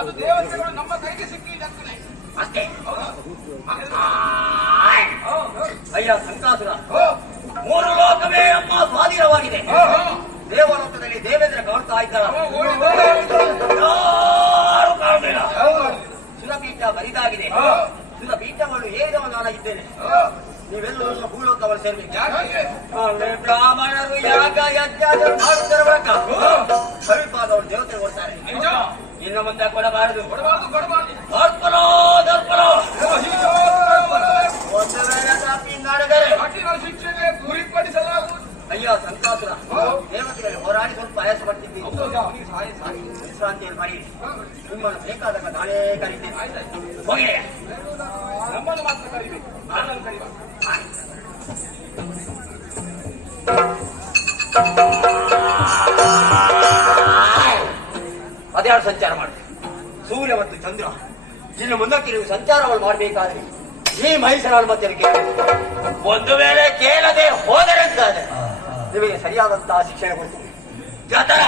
ಅದು ದೇವತೆಗಳು ನಮ್ಮ ಕೈಗೆ ಸಿಕ್ಕಿದ್ದಕ್ಕನೆ ಅಷ್ಟೇ. ಅಯ್ಯ ಸಂಕಾಸುರ, ಮೂರು ಲೋಕವೇ ಅಮ್ಮ ಸ್ವಾಧೀನವಾಗಿದೆ. ದೇವಲೋಕದಲ್ಲಿ ದೇವೇಂದ್ರ ಕಾಣ್ತಾ ಇದ್ದಾರ, ಯಾರು ಕಾಣಲಿಲ್ಲ. ಸುರಪೀಠ ಬರಿದಾಗಿದೆ. ಸುರಪೀಠವನ್ನು ಏರಿದವ ನಾನಾಗಿದ್ದೇನೆ. ನೀವೆಲ್ಲರೂ ಭೂಲೋಕವನ್ನು ಸೇರ್ಬೇಕು. ಬ್ರಾಹ್ಮಣರು ಯಾಗ ಯಜ್ಞ ಮಾಡುವುದರ ಮೂಲಕ ಸವಿಪಾದವರು ದೇವತೆ ಕೊಡ್ತಾರೆ. ಇನ್ನು ಮುಂದೆ ಕೊಡಬಾರದು. ದರ್ಪಣೋ ದರ್ಪಣೋ ಒಂದು ವೇಳೆ ತಪ್ಪಿ ನಡೆದರೆ ಶಿಕ್ಷೆಗೆ ಗುರಿಪಡಿಸಲಾಗುವುದು. ಅಯ್ಯ ಸಂಕಾಸುರ, ದೇವತೆಗಳು ಹೋರಾಡಿ ಸ್ವಲ್ಪ ಆಯಾಸ ಪಡ್ತಿದ್ದೀವಿ. ವಿಶ್ರಾಂತಿಯನ್ನು ಮಾಡಿ ನಿಮ್ಮನ್ನು ಬೇಕಾದಾಗ ನಾನೇ ಕರೀತೇನೆ. ಹೋಗಿ ನಮ್ಮನ್ನು ಮಾತ್ರ ಕರಿಬೇಕು, ನಾನನ್ನು ಕರಿಬೇಕು. ಅದ್ಯಾರು ಸಂಚಾರ ಮಾಡ್ತೀವಿ? ಸೂರ್ಯ ಮತ್ತು ಚಂದ್ರ ಇನ್ನು ಮುಂದಕ್ಕೆ ನೀವು ಸಂಚಾರವನ್ನು ಮಾಡಬೇಕಾದ್ರೆ ಈ ಮಹಿಷನಾಳು ಮತ್ತೆ ಒಂದು ವೇಳೆ ಕೇಳದೆ ಹೋದರೆ ಅಂತಾದ್ರೆ ನಿಮಗೆ ಸರಿಯಾದಂತಹ ಶಿಕ್ಷಣ ಕೊಡ್ತೀವಿ. ಜೊತೆ